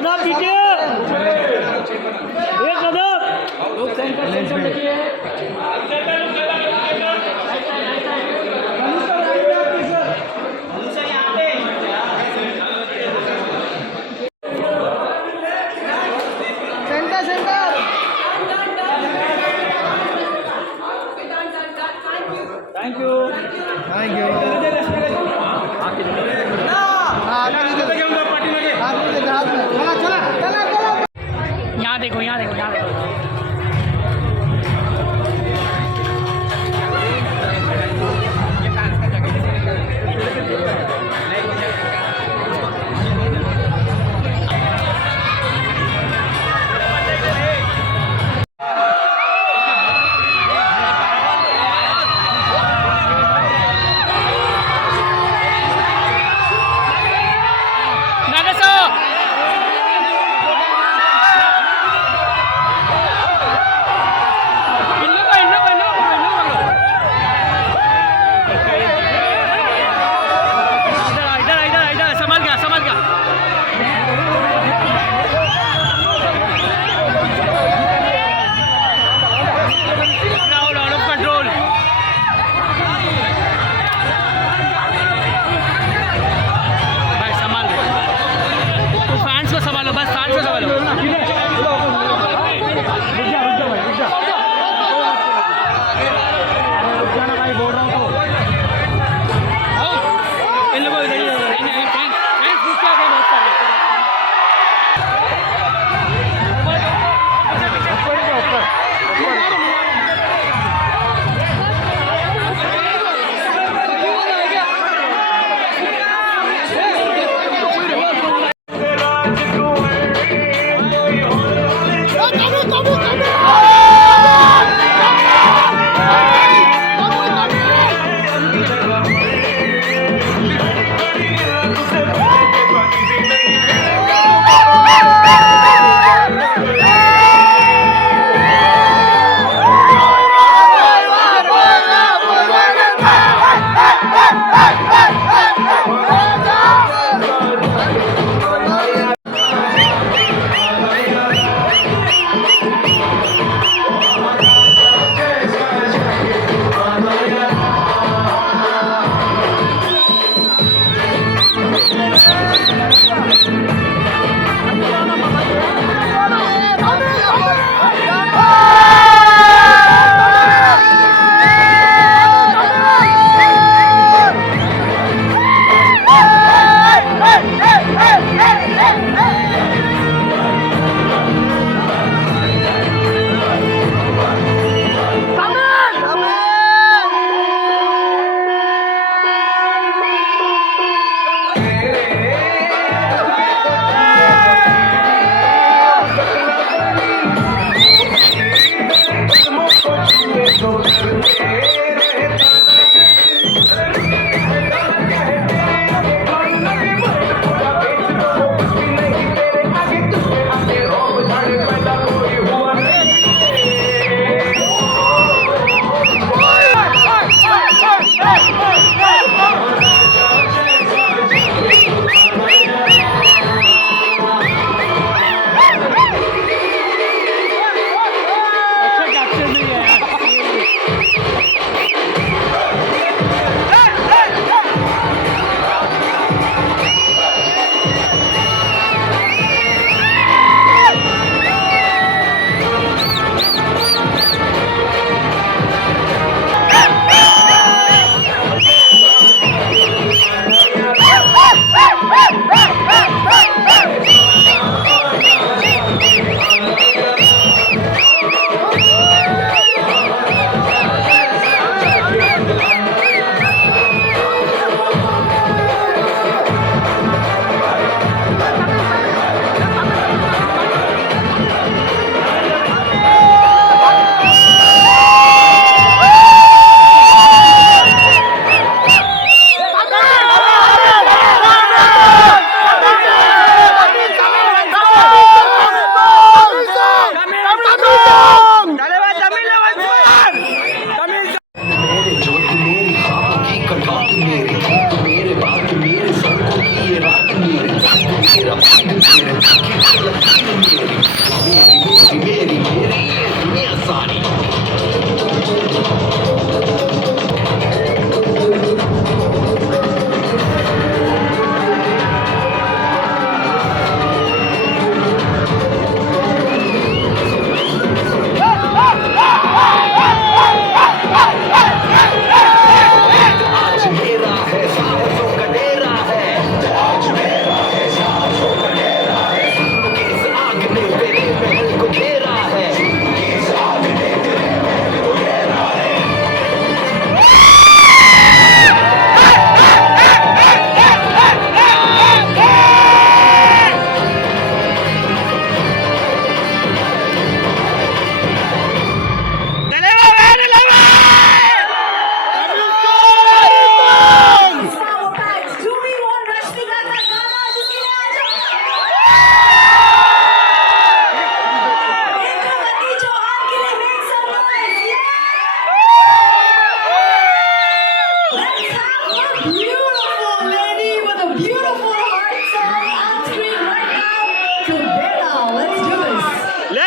कदम पीछे एक कदम thank you यहाँ देखो यहाँ देखो यहाँ देखो 나가서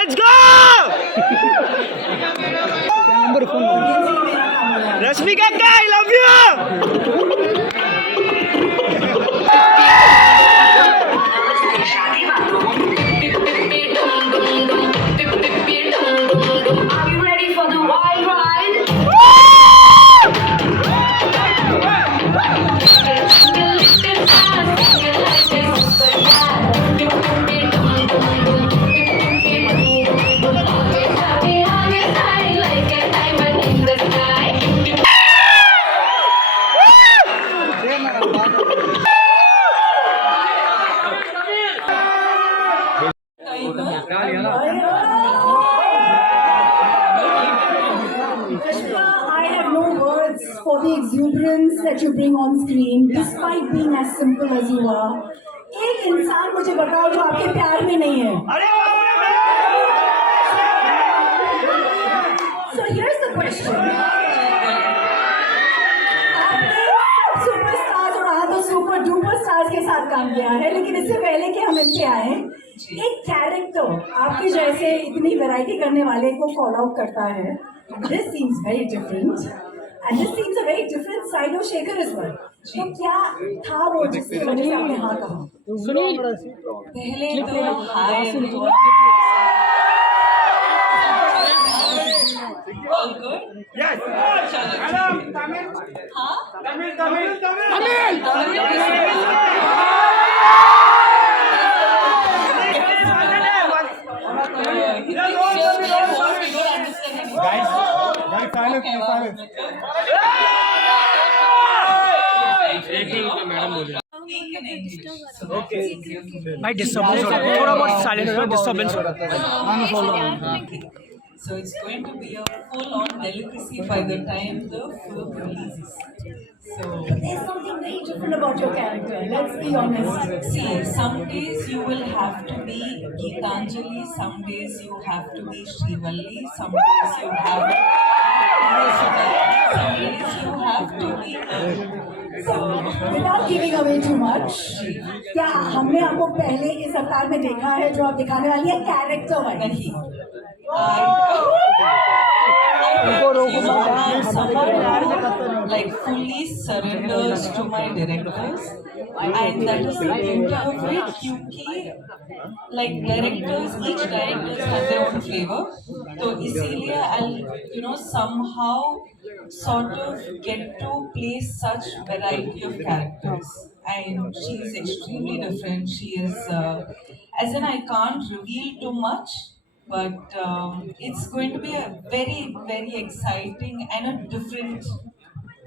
Let's go! Rashmika Akka, I love you! Are you ready for the wild ride? Like a diamond in the sky. Rashmika, I have no words for the exuberance that you bring on screen, despite being as simple as you are. एक इंसान मुझे बताओ जो आपके प्यार में नहीं है. So here's the question. आपने सुपरस्टार्स और आधा सुपर डुपर स्टार्स के साथ काम किया है, लेकिन इससे पहले कि हम इनसे आए, एक कैरेक्टर आपके जैसे इतनी वैरायटी करने वाले को कॉल आउट करता है. This seems very different, and this seems a very different side of Shekhar as well. तो क्या था वो जिसकी वजह से आपने हाँ कहा? पहले तो hi everyone all good Yes! हाँ भाई डिस्टर्बेंस हो रहा है, थोड़ा बहुत साइलेंट हो रहा है, डिस्टर्बेंस हो रहा है. So it's going to be a full-on delicacy by the time the film releases. So There's something very different about your character. Let's be honest. see, some days you will have to be Geetanjali, some days you have to be Srivalli, some days you have to be Sudha, some days you have to be so Without giving away too much, क्या हमने आपको पहले इस अवतार में देखा है जो आप दिखाने वाली है कैरेक्टर वाइज? नहीं someone like fully surrenders to my directors, and that is the beauty of it. क्योंकि like directors, each directors have their own flavor, तो इसीलिए I'll somehow sort of get to play such variety of characters. And she is extremely different. She is, as in I can't reveal too much, but it's going to be a very, very exciting and a different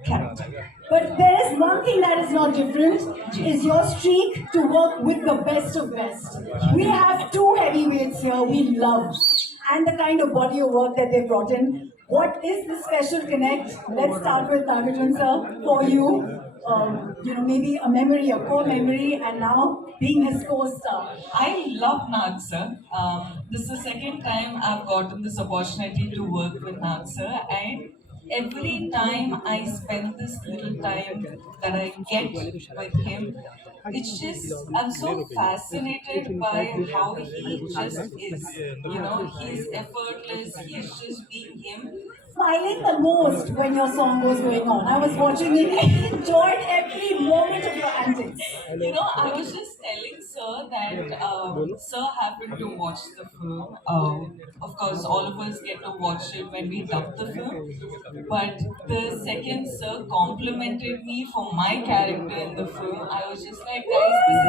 character. But there is one thing that is not different, is your streak to work with the best of best. We have two heavyweights here we love, and the kind of body of work that they brought in. What is the special connect? Let's start with Nagarjun sir, for you. Maybe a memory, a core memory, and now being his co-star. I love Nag sir. This is the second time I've gotten this opportunity to work with Nag sir, and every time I spend this little time that I get with him, it's just, I'm so fascinated by how he just is. He's effortless, he's just being him. Smiling the most when your song was going on. I was watching it and enjoyed every moment of your antics. I was just telling sir that sir happened to watch the film. Of course, all of us get to watch it when we dub the film. But the second sir complimented me for my character in the film, I was just like, guys, this is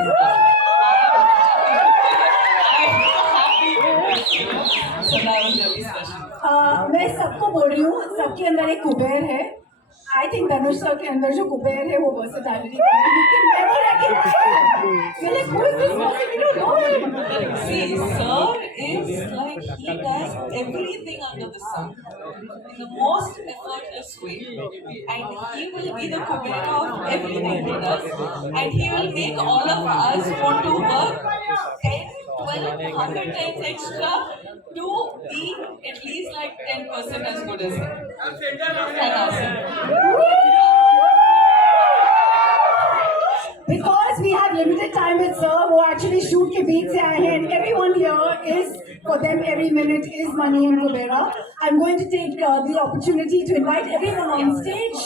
so that was really special. मैं सबको बोल रही हूँ, सबके अंदर एक कुबेर है. I think Dhanush sir के अंदर जो कुबेर है वो वर्सेटैलिटी का है. लेकिन मैं नहीं recognize. You're like, who is this person? You don't know him. See, sir is like, he does everything under the sun in the most effortless way, and he will be the Kubera of everything he does, and he will make all of us want to work 10, 12, 100 times extra to be at least like 10% as good as him. And us. because we have limited time with sir, who actually shoot के बीच से आए हैं, and everyone here is, for them every minute is money in Kubera. I'm going to take the opportunity to invite everyone on stage.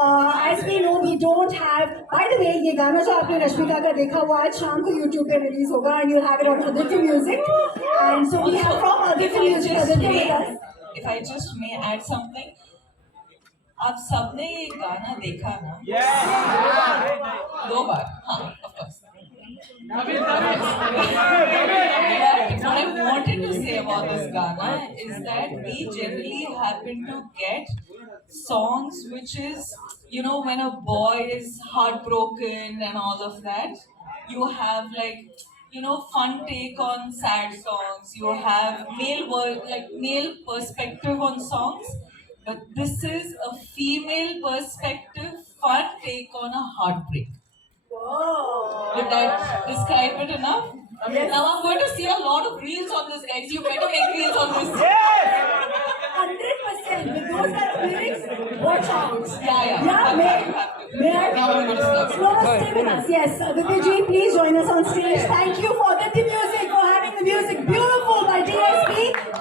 As we know, we don't have. By the way, ये गाना जो आपने रश्मिका का देखा हुआ आज शाम को YouTube पे रिलीज होगा, and you'll have it on Aditya Music. And so we have from Aditya Music, Aditya with us. If I just may add something, आप सबने ये गाना देखा ना? दो बार, हाँ, of course. But what I wanted to say about this Gana is that we generally happen to get songs which is, you know, when a boy is heartbroken and all of that, you have like, you know, fun take on sad songs, you have male perspective on songs, but this is a female perspective, fun take on a heartbreak. Whoa. Did that describe it enough? Yes. Now I'm going to see a lot of reels on this, guys. You better make reels on this. 100% with those kind of lyrics, watch out. Yeah. Yeah, may I? Now I'm going to stop. No, stay with us. Yes, Aditya ji, please join us on stage. Thank you for Aditya Music for having the music. Beautiful by DSP.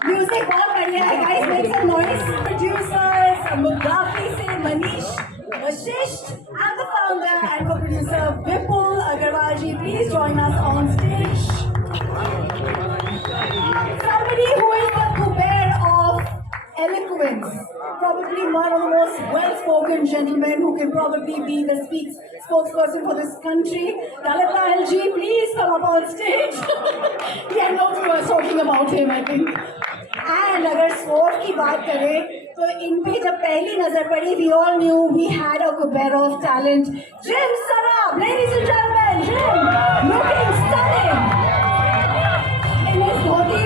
Music बहुत बढ़िया है, guys. Make some noise. Producers, Mugrafi se Manish, Vashisht, and the founder and co-producer Vipul Agarwal ji. Please join us on stage. Somebody who is the Kuber of eloquence, probably one of the most well-spoken gentlemen who can probably be the spokesperson for this country. Dalit Mahal ji, please come up on stage. Yeah, nobody was talking about him, I think. And अगर sport की बात करें तो इन पे जब पहली नजर पड़ी, we all knew we had a Kubera of talent. Jim Sarab, ladies and gentlemen, Jim, looking stunning. In his body,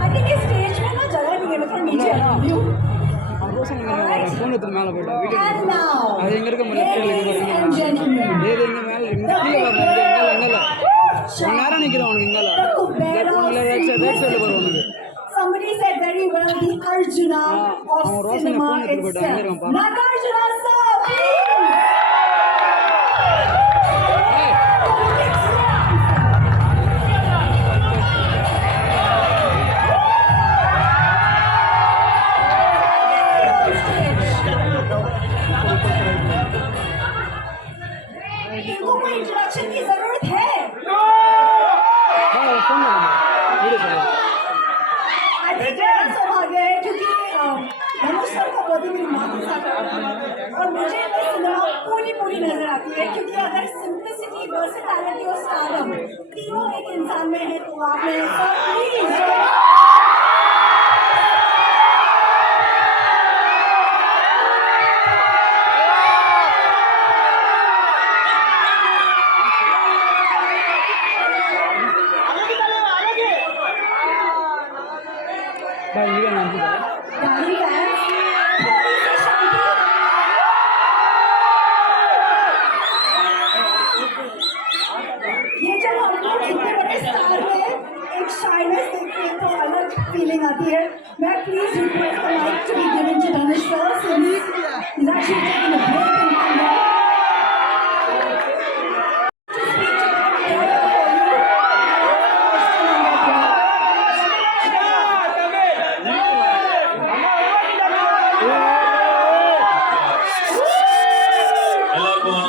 I think his stage में ना जगह नहीं है, मैं थोड़ा नीचे आ रहा हूँ. And now, ladies and gentlemen, the Kubera. Somebody said very well, the Arjuna of cinema itself. Nagarjuna sir, please! इनको कोई इंट्रोडक्शन की जरूरत है? I think मेरा सौभाग्य है क्योंकि धनुष सर का बॉडी मेरी माँ के साथ है और मुझे ये सिनेमा पूरी नजर आती है क्योंकि अगर सिंप्लिसिटी, वर्सेटैलिटी और स्टारडम तीनों एक इंसान में है तो आप में सर प्लीज ये जब हम लोग इतने बड़े स्टार में एक शाइनेस देखते हैं तो अलग फीलिंग आती है. मैं please request the mic to be given to Dhanush sir since he's actually taking a break and come back. To speak to them together for you. எல்லாருக்கும்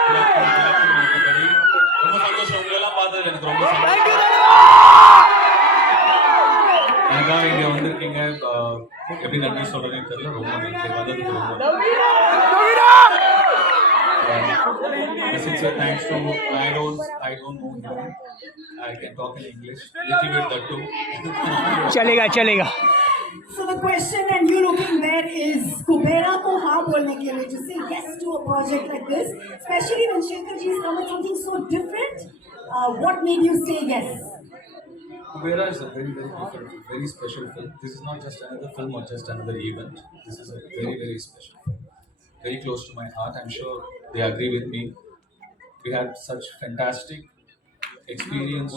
வணக்கம். ரொம்ப சந்தோஷம் உங்களை எல்லாம் பார்த்தது எனக்கு ரொம்ப சந்தோஷம். எனக்காக இங்க வந்திருக்கீங்க. எப்படி நன்றி சொல்றேன்னு தெரியல. ரொம்ப நன்றி வந்ததுக்கு ரொம்ப thanks to I don't know Hindi. I can talk in English little bit that too. चलेगा. So the question, and you looking there, is Kubera ko हाँ बोलने के लिए to say yes to a project like this, especially when Shekhar ji has come with something so different. What made you say yes? Kubera is a very different, very special film. This is not just another film or just another event. This is a very special film. Very close to my heart. I'm sure they agree with me. We had such fantastic experience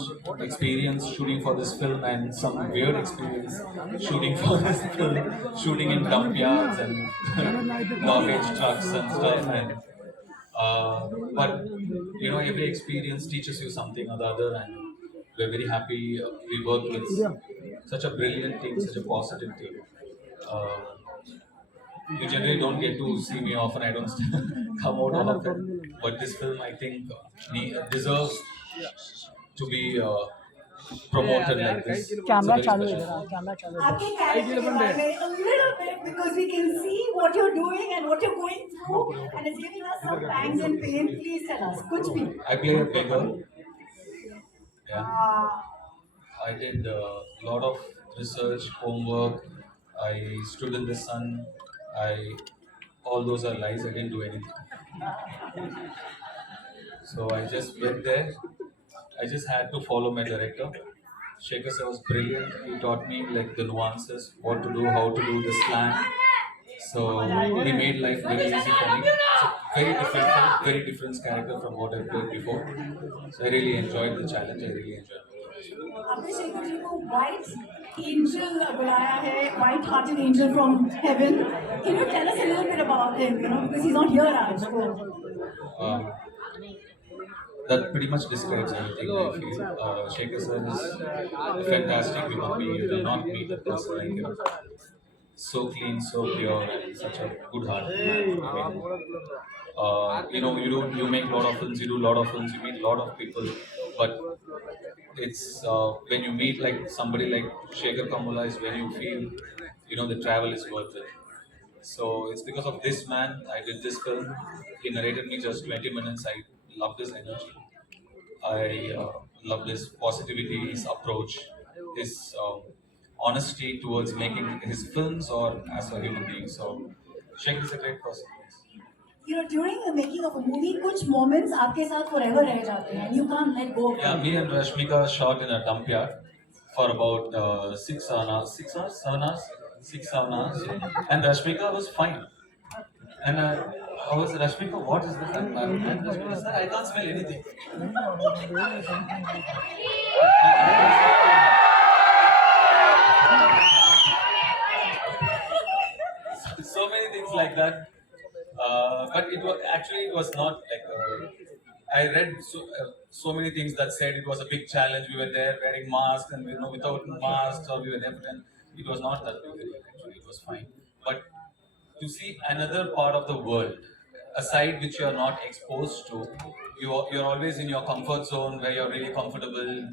shooting for this film and some weird experience shooting for this film, shooting in dump yards and garbage trucks and stuff. And but you know, every experience teaches you something or the other, and we're very happy we work with such a brilliant team, such a positive team. You generally don't get to see me often. I don't come out often, but this film I think deserves to be promoted like this. Camera It's a चालू very है special जरा, camera चालू है. आपके character के बारे में a little bit because we can see what you're doing and what you're going through and it's giving us some pangs and pain. Please tell us. कुछ भी. I play a beggar. Yeah. I did a lot of research, homework. I stood in the sun. All those are lies. I didn't do anything. So I just went there. I just had to follow my director. Shekhar sir was brilliant. He taught me like the nuances, what to do, how to do the slang. So he made life very easy for me. So very different character from what I played before. So I really enjoyed the challenge. I really enjoyed it. आपने शेखर जी को white angel बुलाया है, white-hearted angel from heaven. Can you tell us a little bit about him? You know, because he's not here आज. That pretty much describes everything I feel. Shekhar sir is a fantastic human being. You will not meet a person like him. So clean, so pure, and such a good heart. You know, you make a lot of films, you do a lot of films, you meet a lot of people, but it's when you meet like somebody like Shekhar Kamula is when you feel, you know, the travel is worth it. So it's because of this man I did this film. He narrated me just 20 minutes. I loved his energy. I loved his positivity, his approach, his honesty towards making his films or as a human being. So Shekhar is a great person. You know, during the making of a movie, कुछ moments आपके साथ forever रह जाते हैं. You can't let go of Yeah, them. me and Rashmika shot in a dump yard for about 6 hours, 7 hours, and Rashmika was fine. And I was Rashmika, what is this? And Rashmika said, I can't smell anything. So many things like that. But it was not like I read so many things that said it was a big challenge. We were there wearing masks and without masks, or we were there. And it was not that big. Actually, it was fine. But to see another part of the world, a side which you are not exposed to, you're always in your comfort zone where you're really comfortable.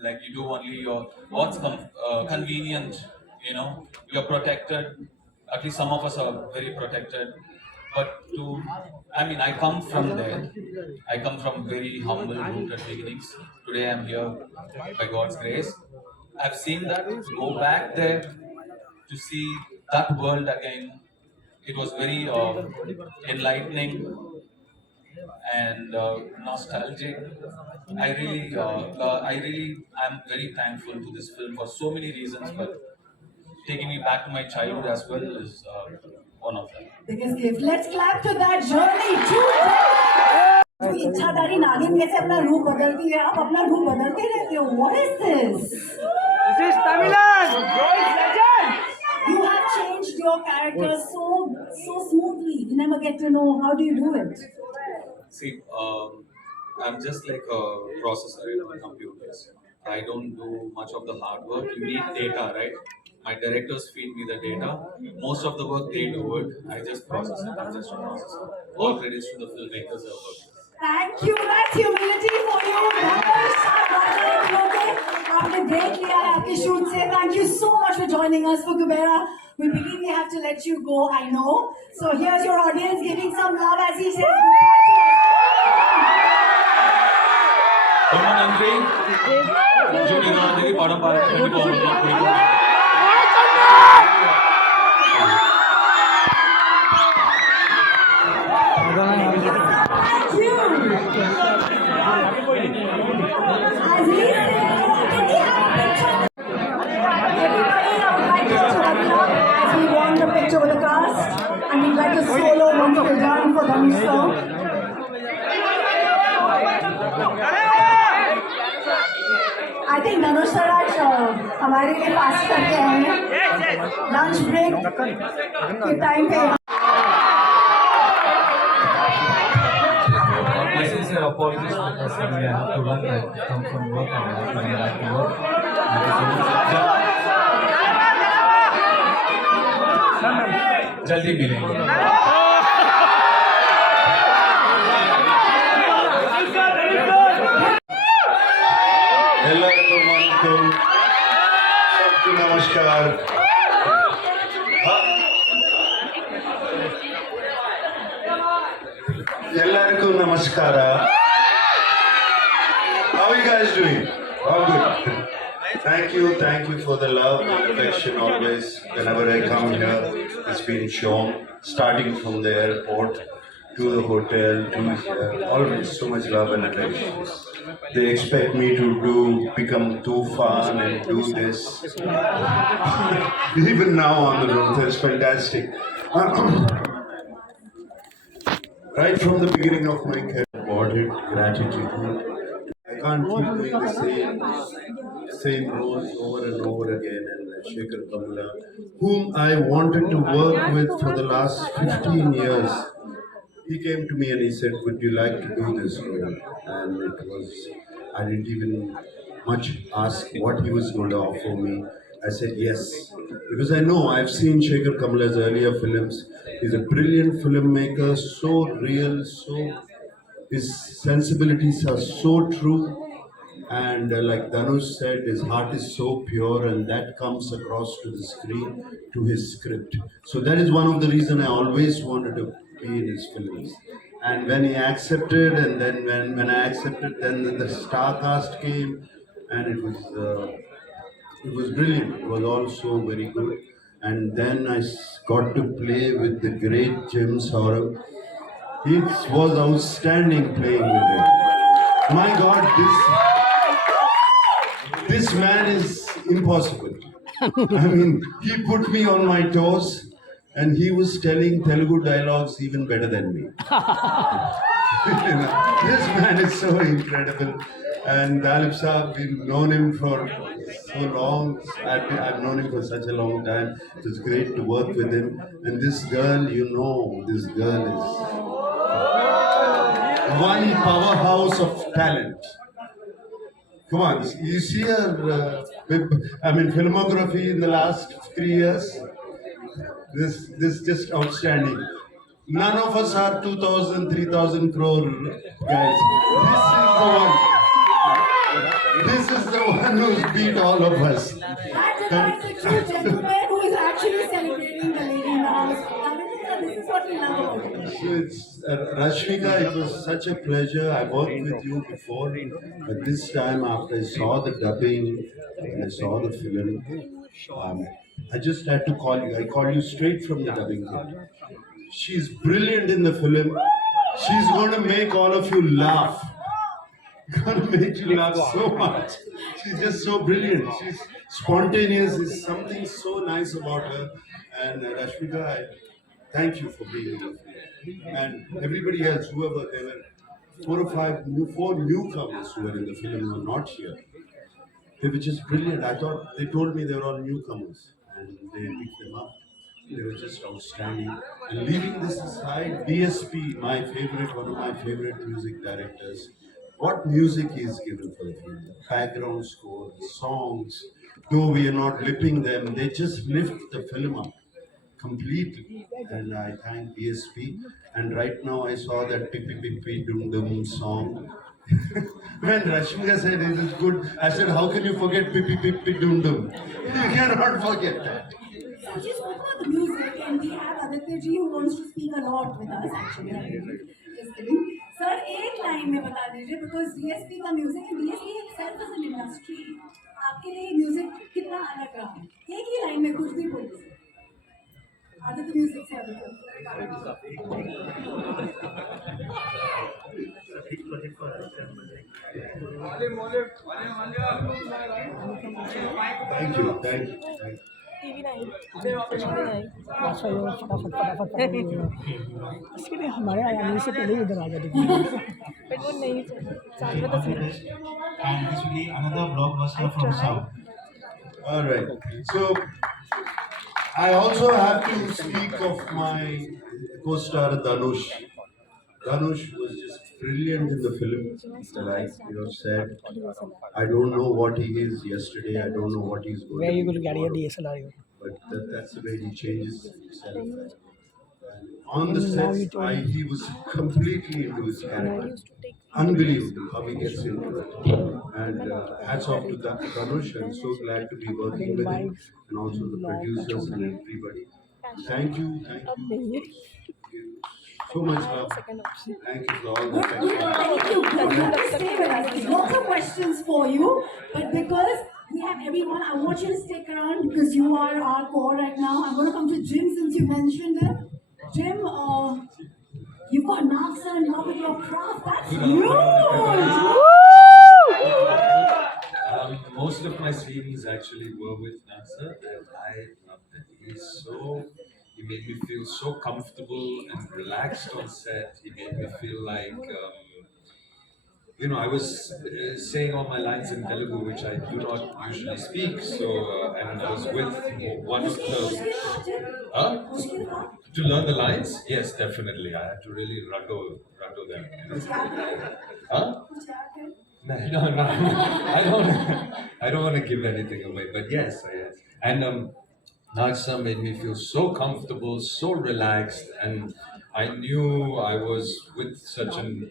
Like you do only what's convenient. You know, you're protected. At least some of us are very protected. But I come from there. I come from very humble, rooted beginnings. Today I'm here by God's grace. I've seen that. To go back there to see that world again, it was very enlightening and nostalgic. I really am very thankful to this film for so many reasons, but taking me back to my childhood as well is one of them. Biggest gift. Let's clap to that journey. इच्छाधारी नागिन कैसे अपना रूप बदलती है, आप अपना रूप बदलते रहते हो. What is this? This is Tamilan. You have changed your character so smoothly. You never get to know how do you do it. See, I'm just like a processor in computers. I don't do much of the hard work. You need data, right? My directors feed me the data. Most of the work they do it. I just process it. I'm just a processor. All credits to the filmmakers who have worked. Thank you. That's humility for you. आपने break लिया है आपके shoot से. Thank you so much for joining us for Kubera. We believe we have to let you go. I know. So here's your audience giving some love as he says goodbye to us. Nandri, Judy Nandri, Padam Paraka, Thank you. As he said, can we have a picture? Everybody, I would like you to hurry up as we want a picture with the cast. And we'd like a solo once we're done for Dhanush sir. हमारे लिए fast करके आए हैं lunch break के time पे। My sincere apologies because we have to run. I come from work and I have to go back to work. Thank you so much. जल्दी मिलेंगे. ಎಲ್ಲರಿಗೂ ವಣಕ್ಕಂ सबको नमस्कार ಎಲ್ಲರಿಗೂ ನಮಸ್ಕಾರ How are you guys doing? All good. Thank you for the love and affection always. Whenever I come here, it's been shown, starting from the airport to the hotel to here. Always so much love and affection. They expect me to become too fun and do this. Even now on the road, that's fantastic. Right from the beginning of my career, awarded gratitude. I can't keep doing the same roles over and over again. And Shekhar Kamla, whom I wanted to work with for the last 15 years, he came to me and he said, "Would you like to do this role?" And I didn't even much ask what he was going to offer me. I said yes, because I know I've seen Shekhar Kamla's earlier films. He's a brilliant filmmaker, so real, his sensibilities are so true. And like Dhanush said, his heart is so pure, and that comes across to the screen, to his script. So that is one of the reasons I always wanted to be in his films. And when he accepted, and then when I accepted, then the star cast came, and it was brilliant. It was also very good. And then I got to play with the great Jim Saurabh. It was outstanding playing with him. My God, this man is impossible. I mean, he put me on my toes, and he was telling Telugu dialogues even better than me. This man is so incredible. And Dalip Saab, we've known him for so long. I've known him for such a long time. It was great to work with him. And this girl, this girl is one powerhouse of talent. Come on, you see her, filmography in the last 3 years. This just outstanding. None of us are 2,000, 3,000 crore guys. This is the one who's beat all of us. That is a true gentleman who is actually celebrating the lady in the house. This is what we love about him. Rashmika, it was such a pleasure. I worked with you before, but this time after I saw the dubbing and I saw the film, I just had to call you. I called you straight from the dubbing kit. She's brilliant in the film. She's going to make all of you laugh. Going to make you laugh so much. She's just so brilliant. She's spontaneous. There's something so nice about her. And Rashmika, I thank you for being here. And everybody else, whoever, there were 4 newcomers who were in the film who are not here. They were just brilliant. I thought they told me they were all newcomers, and they picked them up. They were just outstanding. And leaving this aside, DSP, one of my favorite music directors. What music he's given for the film, the background score, the songs, though we are not lipping them, they just lift the film up completely. And I thank DSP. And right now I saw that Pippi Pippi Dum Dum song. When Rashmika said it is good, I said, how can you forget Pippi Pippi Dum Dum? You cannot forget that. So just what about the music? And we have Aditya ji who wants to speak a lot with us actually. Just kidding. Sir, एक line में बता दीजिए, because DSP का music है, DSP itself is an industry. आपके लिए music कितना अलग रहा? एक ही लाइन में कुछ भी बोलिए। आदित्य म्यूजिक से आदित्य। Thank you. इसके लिए हमारे आने से पहले ही इधर आ गया And this will be another blockbuster from South. All right. So I also have to speak of my co-star Dhanush. Dhanush was just brilliant in the film. Like said, I don't know what he is yesterday. I don't know what he's going Where to you be going to carry a tomorrow. DSLR? But that's the way he changes himself. And on the set, he was completely into his character. Unbelievable how he gets into it. And hats off to Dhanush. I'm so glad to be working with him and also the producers and everybody. Thank you so much love. Thank you for all the Thank you. Stay with us. There's lots of questions for you, but because we have everyone, I want you to stick around because you are our core right now. I'm going to come to Jim since you mentioned it. Jim, you've got Naksa in love with your craft. That's huge! Most of my scenes actually were with Naksa, and I loved it. He made me feel so comfortable and relaxed on set. He made me feel like, I was saying all my lines in Telugu, which I do not usually speak. So, and I was with one of the. To learn the lines? Yes, definitely. I had to really ruggo them. Huh? No, I don't want to give anything away, but yes. And Naksa made me feel so comfortable, so relaxed, and I knew I was with such an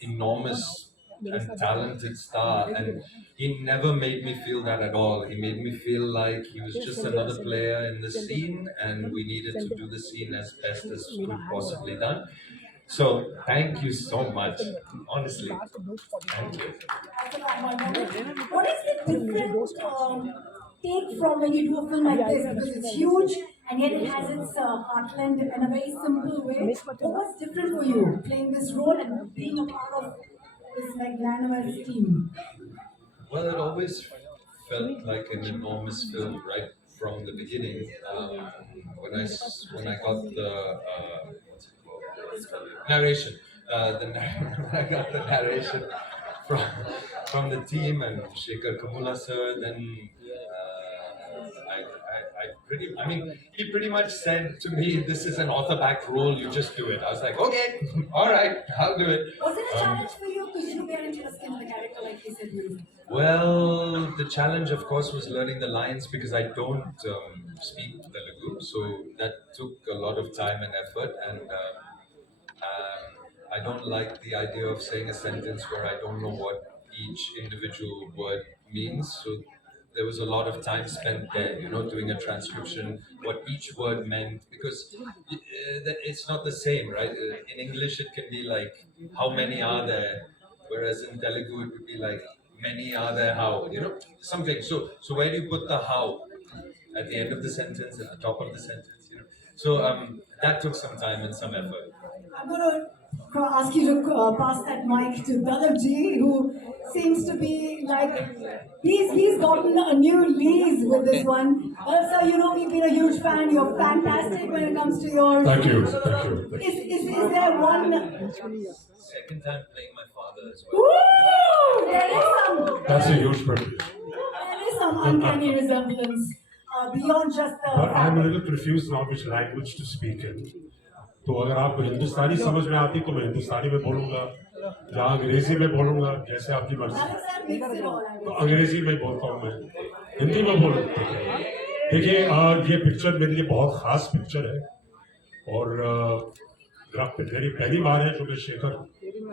enormous and talented star, and he never made me feel that at all. He made me feel like he was just another player in the scene, and we needed to do the scene as best as could possibly done. So thank you so much, honestly. Thank you. What is the different take from when you do a film like this? Because it's huge and yet it has its heartland in a very simple way. What was different for you playing this role and being a part of this magnanimous team? Well, it always felt like an enormous film right from the beginning. When I got the narration, when I got the narration from the team and Shekhar Kamula sir, then he pretty much said to me, "This is an author-backed role. You just do it." I was like, "Okay, all right, I'll do it." Was it a challenge for you because you were into the skin of the character, like he said? Well, the challenge, of course, was learning the lines because I don't speak Telugu, so that took a lot of time and effort, and I don't like the idea of saying a sentence where I don't know what each individual word means. So there was a lot of time spent there, doing a transcription, what each word meant, because it's not the same, right? In English, it can be like, how many are there? Whereas in Telugu, it would be like, many are there how? Something. So where do you put the how? At the end of the sentence, at the top of the sentence, So that took some time and some effort. I'm going to ask you to pass that mic to Dalabji, who seems to be like, he's gotten a new lease with this one. Sir, we've been a huge fan. You're fantastic when it comes to your... Thank you. Is there one... Second time playing my father as well. Woo! There is some... That's a huge privilege. There is some uncanny resemblance beyond just the... But I'm a little confused now which language to speak in. तो अगर आपको हिंदुस्तानी समझ में आती तो मैं हिंदुस्तानी में बोलूँगा या अंग्रेजी में बोलूँगा जैसे आपकी मर्जी तो अंग्रेजी में बोलता हूँ मैं हिंदी में बोलूँगा देखिए ये पिक्चर मेरे लिए बहुत ख़ास पिक्चर है और मेरी पहली बार है जो मैं शेखर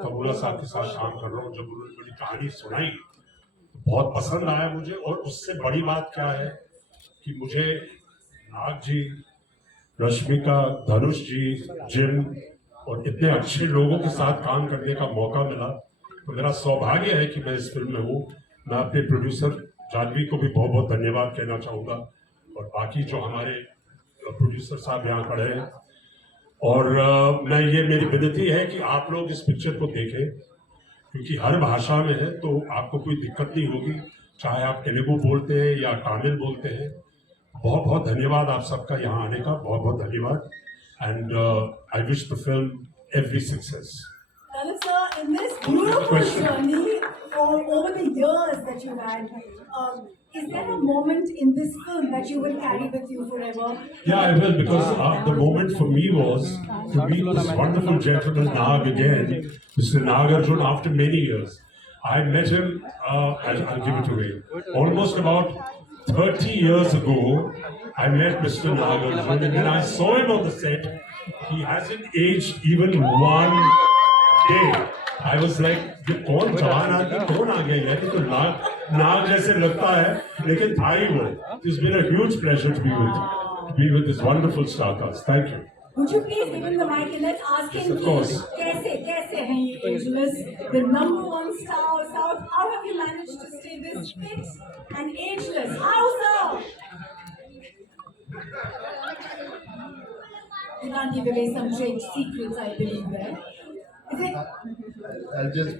कमूला साहब के साथ काम कर रहा हूँ जब उन्होंने मेरी कहानी सुनाई तो बहुत पसंद आया मुझे और उससे बड़ी बात क्या है कि मुझे नाग जी रश्मिका धनुष जी जिम और इतने अच्छे लोगों के साथ काम करने का मौका मिला तो मेरा सौभाग्य है कि मैं इस फिल्म में हूँ मैं अपने प्रोड्यूसर जानवी को भी बहुत बहुत धन्यवाद कहना चाहूँगा और बाकी जो हमारे प्रोड्यूसर साहब यहाँ खड़े हैं और ये मेरी विनती है कि आप लोग इस पिक्चर को देखें क्योंकि हर भाषा में है तो आपको कोई दिक्कत नहीं होगी चाहे आप तेलुगु बोलते हैं या तमिल बोलते हैं बहुत बहुत धन्यवाद आप सबका यहाँ आने का बहुत बहुत धन्यवाद and I wish the film every success Sir, in this beautiful journey over the years that you've had, Is there a moment in this film that you will carry with you forever? Yeah, I will, because the moment for me was to meet this wonderful gentleman Nag again, Mr. Nagarjun, after many years. I met him, I'll give it away, almost about 30 years ago. I met Mr. Nagarjun, and when I saw him on the set, he hasn't aged even one day. I was like, ये कौन जवान आदमी कौन आ गया यार, ये तो नाग जैसे लगता है, लेकिन था ही वो. It's been a huge pleasure to be with this wonderful star cast. Thank you. Would you please give him the mic and let's ask him, Of course. कैसे हैं ये ageless, the #1 star of South? How have you managed to stay this fit and ageless? How so? You can't give away some trade secrets, I believe, right? Is it?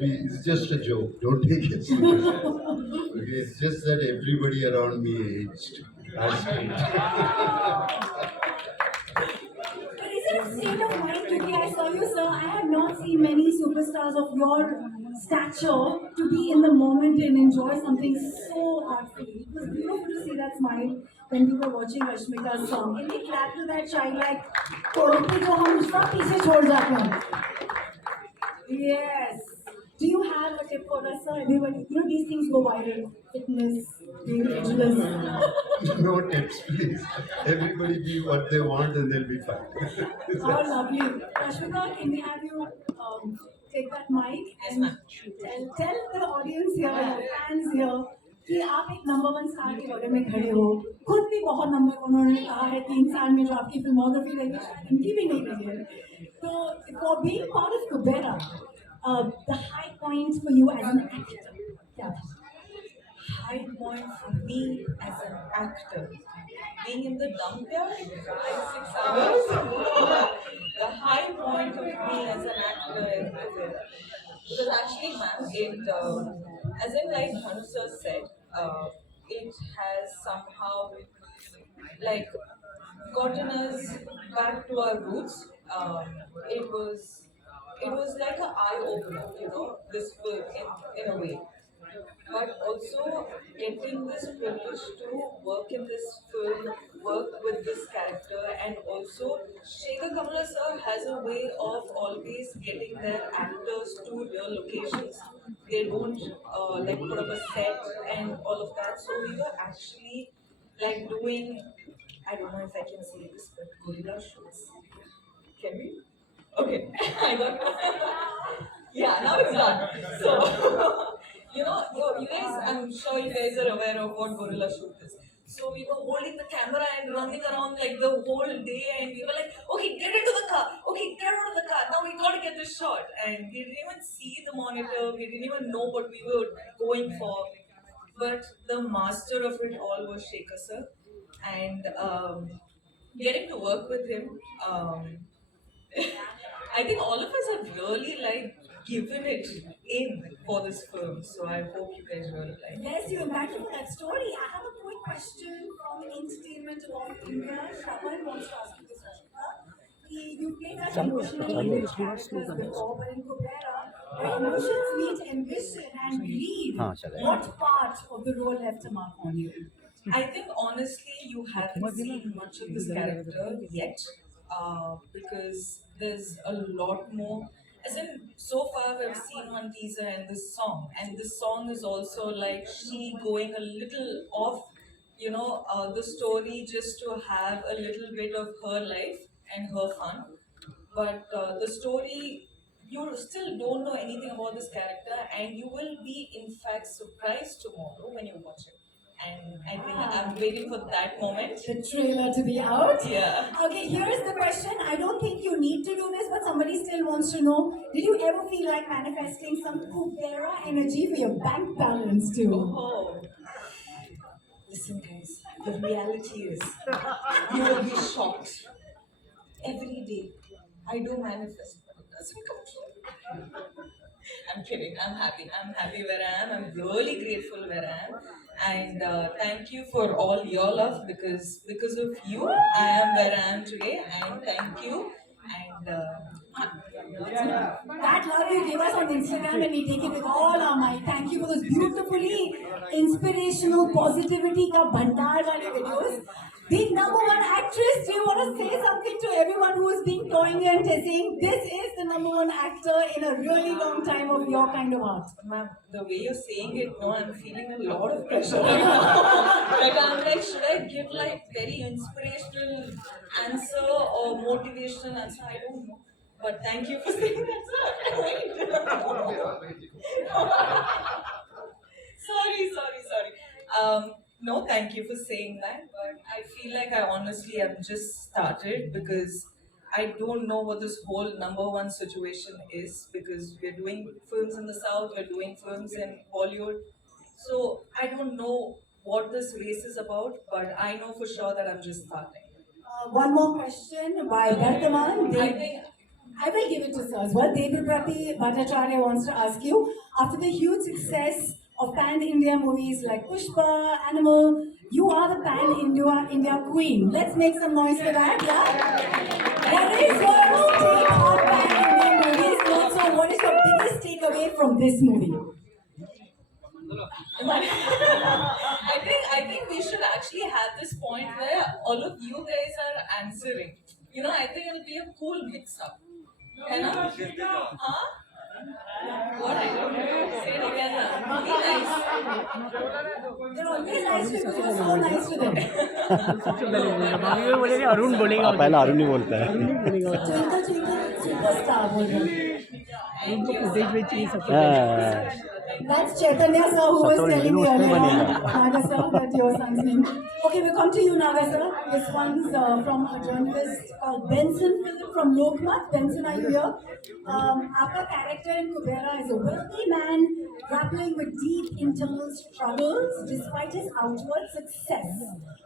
It's just a joke. Don't take it seriously. Okay, it's just that everybody around me aged. That's it. But is it a state of mind? Because I saw you, sir. I have not seen many superstars of your stature to be in the moment and enjoy something so heartfully. It was beautiful to see that smile when we were watching Rashmika's song. Can we clap to that childlike quality जो हम सब पीछे छोड़ जाते हैं? Yes. Do you have a tip for us, sir? Everybody, these things go viral. Fitness, being ageless. No tips, please. Everybody be what they want and they'll be fine. Oh, lovely. Rashmika, can we have you take that mic and tell the audience here, your fans here, कि आप एक #1 star के बगल में खड़े हो. खुद भी बहुत नंबर उन्होंने कहा है 3 साल में जो आपकी फिल्मोग्राफी रही है शायद इनकी भी नहीं रही है. तो for being part of Kubera, the high point for you as an actor, क्या था? High point for me as an actor, being in the dump yard 5-6 hours. The high point of me as an actor in Kubera. Because actually, ma'am, as in like Bhanu sir said, it has somehow like gotten us back to our roots. It was like an eye opener, this film in a way. But also getting this privilege to work in this film, work with this character, and also Shekhar Kamala sir has a way of always getting their actors to real locations. They don't like put up a set and all of that. So we were actually like doing, I don't know if I can say this, but gorilla shoots. Can we? Okay, I got yeah, now it's done. So. You guys, I'm sure you guys are aware of what gorilla shoot is. So we were holding the camera and running around like the whole day, and we were like, okay, get into the car. Okay, get out of the car. Now we got to get this shot. And we didn't even see the monitor. We didn't even know what we were going for. But the master of it all was Shekhar sir. And getting to work with him, I think all of us have really given it in for this film. So I hope you guys really like it. Yes, you invited for that story. I have a quick question from the entertainment of India. Shravan wants to ask you this, Rashmika. You played such emotional characters before, but in Kubera, where emotions meet ambition and greed, what part of the role left a mark on you? I think honestly, you haven't seen much of this character yet, because there's a lot more. As in, so far we've seen one teaser and this song is also like she going a little off, the story just to have a little bit of her life and her fun. But the story, you still don't know anything about this character, and you will be in fact surprised tomorrow when you watch it. And I think I'm waiting for that moment. The trailer to be out? Yeah. Okay, here's the question. I don't think you need to do this, but somebody still wants to know. Did you ever feel like manifesting some Kubera energy for your bank balance too? Oh. Listen guys, the reality is, you will be shocked. Every day, I do manifest, but it doesn't come true. I'm kidding, I'm happy where I am. I'm really grateful where I am. And thank you for all your love, because of you, I am where I am today. And thank you. And That love you give us on Instagram and we take it with all our might. Thank you for those beautifully inspirational positivity ka bhandar wale videos. The number one actress, do you want to say something to everyone who is being poignant and saying this is the number one actor in a really long time of your kind of art? Ma'am, the way you're saying it, no, I'm feeling a lot of pressure right now. Like I'm like, should I give like very inspirational answer or motivational answer? I don't know. But thank you for saying that, sir. Wait. sorry. No, thank you for saying that. But I feel like I honestly have just started because I don't know what this whole number one situation is because we're doing films in the South, we're doing films in Bollywood. So I don't know what this race is about, but I know for sure that I'm just starting. One more question by Bertaman. I think I will give it to sir as well. Deviprati Bhattacharya wants to ask you, after the huge success of pan-India movies like Pushpa, Animal, you are the pan-India queen. Let's make some noise for that, yeah? What is your take on pan-Indian movies? And also, what is your biggest takeaway from this movie? I think we should actually have this point where all of you guys are answering. You know, I think it'll be a cool mix-up. Huh? What? Say it again. Be nice. They're always nice to you because you're so nice to them. ये बोलेंगे अरुण बोलेगा पहला अरुण ही बोलता है Twinkle Twinkle Superstar बोल रहे हैं. Footage में चाहिए सब That's Chaitanya sir who was telling me earlier on, Naga sir, that your son's name. Okay, we'll come to you, Naga sir. This one's from a journalist called Benson Philip from Lokmat. Benson, are you here? Our character in Kubera is a wealthy man grappling with deep internal struggles despite his outward success.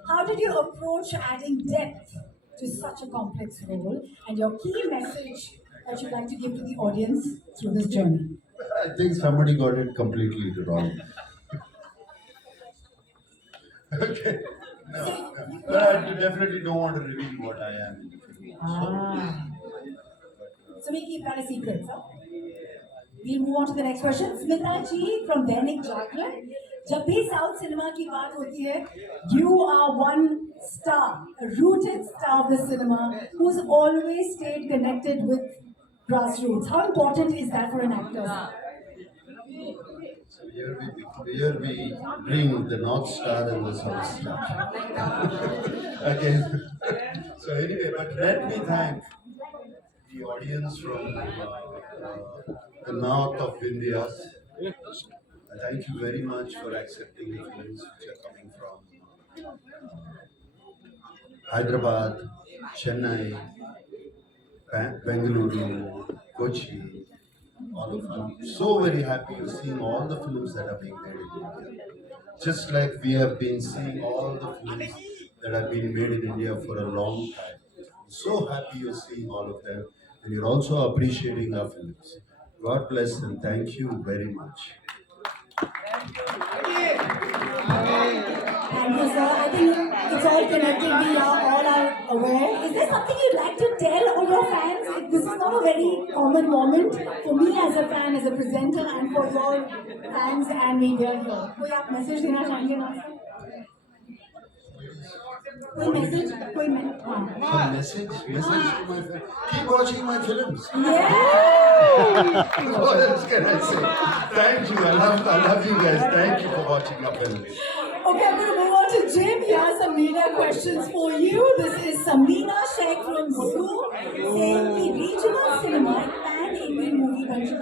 How did you approach adding depth to such a complex role, and your key message that you'd like to give to the audience through this journey? I think somebody got it completely wrong. Okay. No, but I definitely don't want to reveal what I am in the film. So we keep that a secret, sir. We'll move on to the next question. Smita ji from Dainik Jagran. जब भी south cinema की बात होती है, you are one star, a rooted star of the cinema, who's always stayed connected with grassroots. How important is that for an actor? So here we bring the North Star and the South Star. Okay. So anyway, but let me thank the audience from the north of India. Thank you very much for accepting the films which are coming from Hyderabad, Chennai, Bengaluru, Kochi, all of them. So very happy to see all the films that are being made in India. Just like we have been seeing all the films that have been made in India for a long time. So happy you're seeing all of them, and you're also appreciating our films. God bless and thank you very much. Thank you, sir. I think it's all connected. We are all aware. Is there something you'd like to tell all your fans? This is not a very common moment for me as a fan, as a presenter, and for your fans and media here. कोई आप message देना चाहेंगे ना? कोई message? कोई Message to my fans. Keep watching my films. Yeah. What else can I say? Thank you. I love you guys. Thank you for watching our films. Okay, I'm going to move on to Jim. He has some media questions for you. This is Samina Sheikh from Zoo saying the regional cinema pan-Indian movie country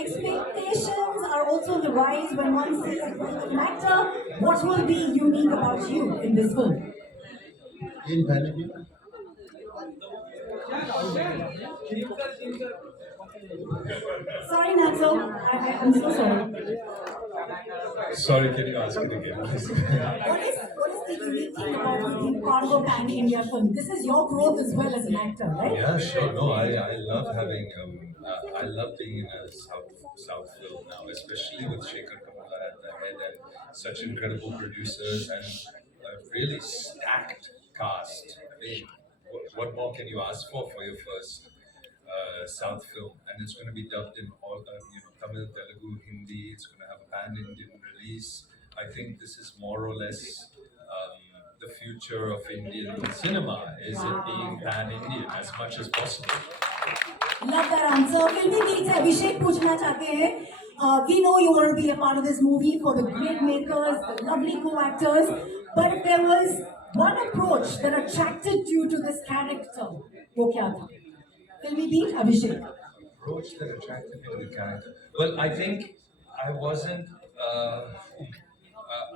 expectations are also on the rise when one sees an actor. What will be unique about you in this film? In Pan-India? Sorry, Natso. I'm so sorry. Sorry, can you ask it again, please? What is the unique thing about you being part of a pan-India film? This is your growth as well as an actor, right? Yeah, sure. No, I love having, I love being in a South film now, especially with Shekhar Kamala at the head and such incredible producers and a really stacked cast. I mean, what more can you ask for your first South film, and it's going to be dubbed in all, Tamil, Telugu, Hindi. It's going to have a pan-Indian release. I think this is more or less the future of Indian cinema. Is it being pan-Indian as much as possible? Love that answer. Filmy Beats से अभिषेक पूछना चाहते हैं. We know you want to be a part of this movie for the great makers, the lovely co-actors, but if there was one approach that attracted you to this character, वो क्या था? Filmy Beat, Abhishek. Approach that attracted me to the character. Well, I think I wasn't.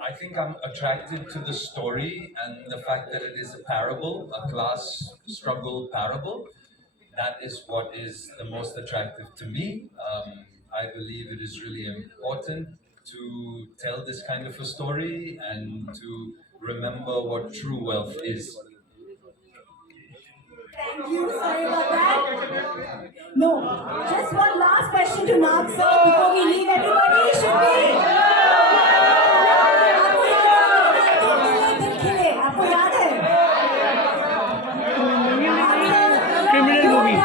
I think I'm attracted to the story and the fact that it is a parable, a class struggle parable. That is what is the most attractive to me. I believe it is really important to tell this kind of a story and to remember what true wealth is. Thank you. Sorry about that. No, just one last question to Mark sir before we leave. Everybody should be. आपको याद है? Criminal movie.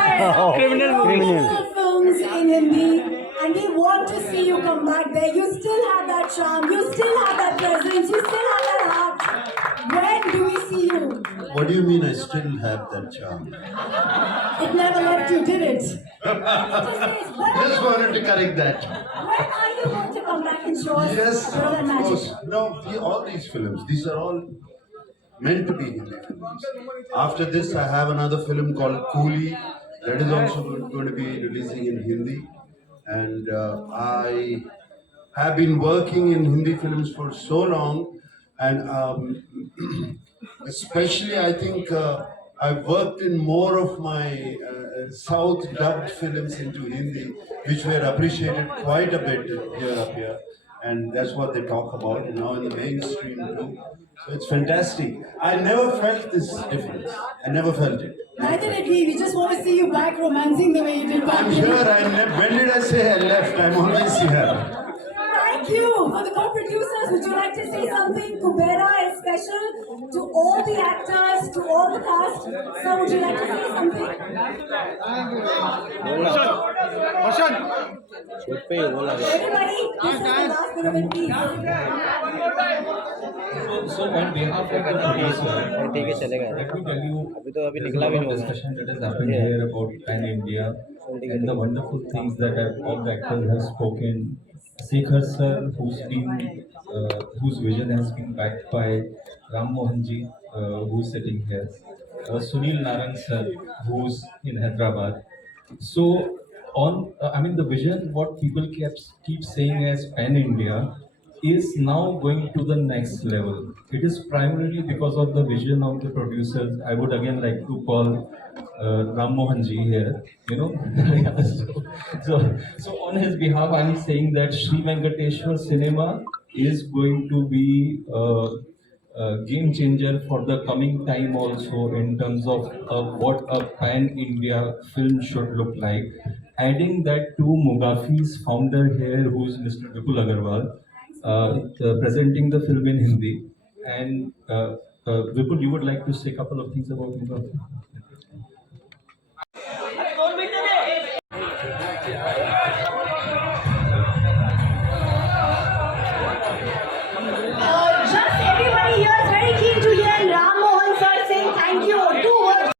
Criminal movie. Films in Hindi, and we want to see you come back there. You still have that charm. You still have that presence. You still have that heart. When do we see you? What do you mean I still have that charm? It never left you, did it? Just wanted to correct that. When are you going to come back and show us Yes, Girl and of Magic? course. No, all these films, these are all meant to be Hindi films. After this, I have another film called Coolie that is also going to be releasing in Hindi. And I have been working in Hindi films for so long, and especially I think I've worked in more of my South dubbed films into Hindi, which were appreciated quite a bit here. And that's what they talk about, and now in the mainstream too. So it's fantastic. I never felt this difference. I never felt it. Neither did we. We just want to see you back romancing the way you did back I'm then. sure when did I say I left? I'm always here. Thank you. For the co-producers, would you like to say something? Kubera is special to all the actors, to all the cast. Sir, would you like to say something? Everybody, this is the last bit of it, please. So on behalf of the producer, let me tell you the discussion that has happened here about Pan India and the wonderful things that all the actors have spoken. Sekhar sir, whose vision has been backed by Ram Mohan ji, who's sitting here, Sunil Narang sir, who's in Hyderabad. So the vision, what people keep saying as Pan India, is now going to the next level. It is primarily because of the vision of the producers. I would again like to call Ram Mohan ji here, so on his behalf, I'm saying that Sri Venkateshwar Cinema is going to be a game changer for the coming time also in terms of what a pan-India film should look like. Adding that to Mugafi's founder here, who is Mr. Vipul Agarwal, presenting the film in Hindi. And Vipul, you would like to say a couple of things about Mugafi?